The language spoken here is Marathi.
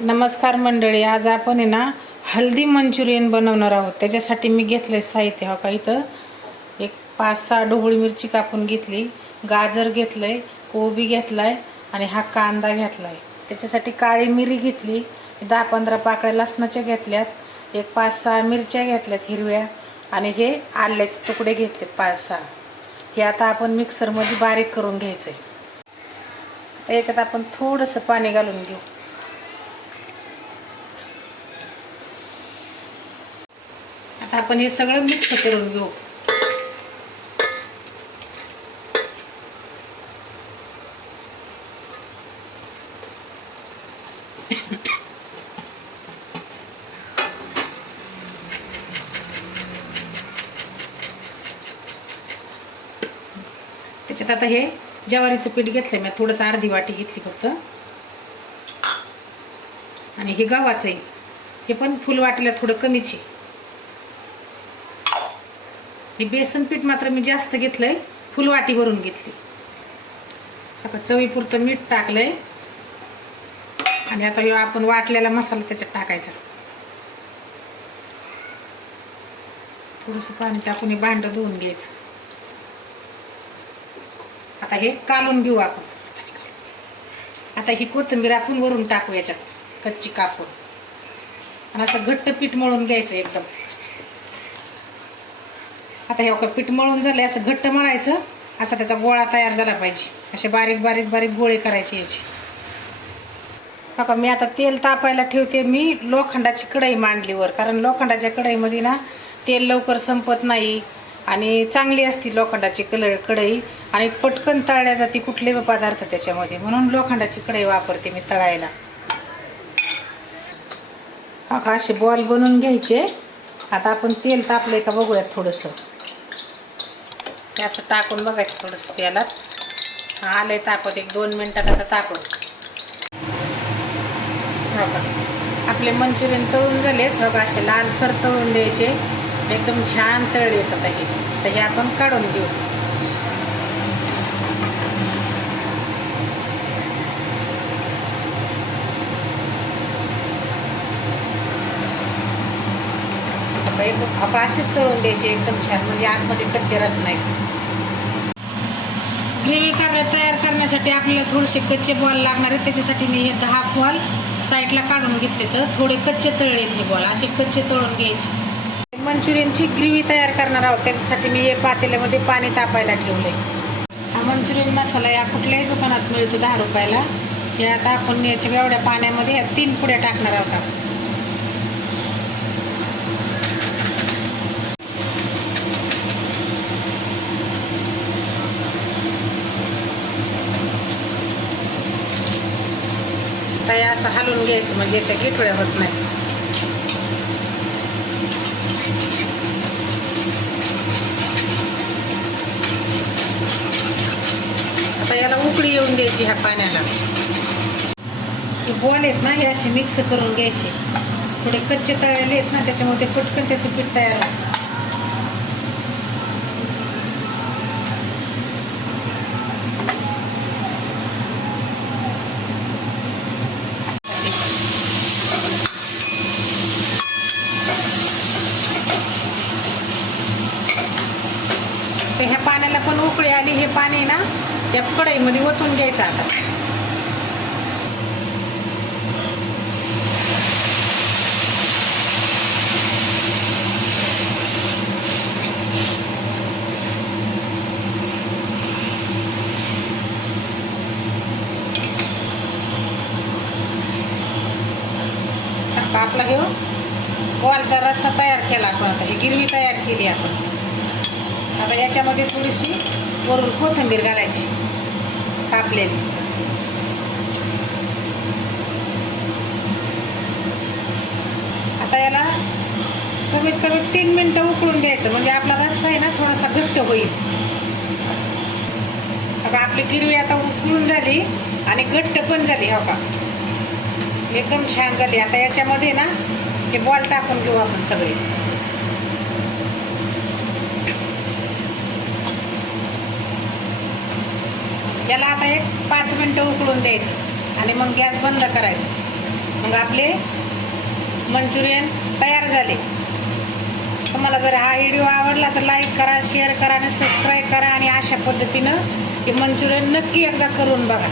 नमस्कार मंडळी आज आपण आहे ना हल्दी मंचुरियन बनवणार आहोत. त्याच्यासाठी मी घेतलं आहे साहित्य हो का? इथं एक पाच सहा ढोबळी मिरची कापून घेतली गाजर घेतलं आहे कोबी घेतला आहे आणि हा कांदा घेतला आहे त्याच्यासाठी काळी मिरी घेतली दहा पंधरा पाकळ्या लसणाच्या घेतल्यात एक पाच सहा मिरच्या घेतल्यात हिरव्या आणि हे आल्याचे तुकडे घेतलेत पाच सहा. हे आता आपण मिक्सरमध्ये बारीक करून घ्यायचं आहे आता याच्यात आपण थोडंसं पाणी घालून घेऊ. आता आपण हे सगळं मिक्स करून घेऊ. त्याच्यात आता हे ज्वारीचं पीठ घेतलं मी थोडंच अर्धी वाटी घेतली फक्त. आणि हे गव्हाचं आहे हे पण फुल वाटीला थोडं कमीच आहे. हे बेसन पीठ मात्र मी जास्त घेतलंय आहे फुलवाटी भरून घेतली. आता चवीपुरतं मीठ टाकलंय. आणि आता ह्यो आपण वाटलेला मसाला त्याच्यात टाकायचा. थोडंसं पाणी टाकून हे भांडं धुवून घ्यायचं. आता हे कालून घेऊ आपण. आता ही कोथिंबीर आपण वरून टाकू याच्यात कच्ची कापून. आणि असं घट्ट पीठ मळून घ्यायचं एकदम. आता हे का पीठ मळून झाले असं घट्ट मळायचं असा त्याचा गोळा तयार झाला पाहिजे. असे बारीक बारीक बारीक गोळे करायचे याचे. बघा का मी आता तेल तापायला ठेवते मी लोखंडाची कढई मांडलीवर. कारण लोखंडाच्या कढईमध्ये ना तेल लवकर संपत नाही आणि चांगली असती लोखंडाची कल कढई. आणि पटकन तळल्या जाते कुठले पदार्थ त्याच्यामध्ये. म्हणून लोखंडाची कढई वापरते मी तळायला. हा असे बॉल बनवून घ्यायचे. आता आपण तेल तापलंय का बघूयात थोडंसं. ते असं टाकून बघायचं थोडंसं तेलात आलंय तापत एक दोन मिनटात आता तापत आपले मंचुरियन तळून झाले. हो असे लालसर तळून द्यायचे. एकदम छान तळ येतात हे. तर हे आपण काढून घेऊ. एकदम आपण असेच तळून द्यायचे एकदम छान म्हणजे आतमध्ये कच्चे राहत नाही ग्रेव्ही कर तयार करण्यासाठी आपल्याला थोडेसे कच्चे बॉल लागणार आहेत. त्याच्यासाठी मी हे दहा बॉल साईडला काढून घेतले तर थोडे कच्चे तळलेत हे बॉल. असे कच्चे तळून घ्यायचे. मंचुरियनची ग्रेव्ही तयार करणार आहोत. त्याच्यासाठी मी हे पातेल्यामध्ये पाणी तापायला ठेवलं हा मंचुरियन मसाला या कुठल्याही दुकानात मिळतो दहा रुपयाला. हे आता आपण याच्या एवढ्या पाण्यामध्ये या तीन पुड्या टाकणार आहोत आपण. हे असं हलवून घ्यायचं मग याच्या गिटोळ्या होत नाही. आता याला उकळी येऊन द्यायची ह्या पाण्याला. हे बॉल आहेत ना हे असे मिक्स करून घ्यायचे. थोडे कच्चे तळ्याला आहेत ना त्याच्यामध्ये पटकन त्याचं पीठ तयार होतं तर ह्या पाण्याला पण उकळी आली हे पाणी ना त्या कढईमध्ये ओतून घ्यायचं आता. कापला आपला हे रस्सा तयार केला आपण आता. ही गिरवी तयार केली आपण. आता याच्यामध्ये थोडीशी वरून कोथिंबीर घालायची कापलेली. आता याला कमीत कमी तीन मिनटं उकळून द्यायचं म्हणजे आपला रस्सा आहे ना थोडासा घट्ट होईल. आता आपली गिरवी आता उकळून झाली आणि घट्ट पण झाली हो का? एकदम छान झाली. आता याच्यामध्ये ना हे बॉल टाकून घेऊ आपण सगळे. याला आता एक पाच मिनटं उकळून द्यायचं आणि मग गॅस बंद करायचा. मग मग आपले मंचुरियन तयार झाले. तुम्हाला जर हा व्हिडिओ आवडला तर लाईक करा शेअर करा आणि सबस्क्राईब करा आणि अशा पद्धतीनं हे मंचुरियन नक्की एकदा करून बघा.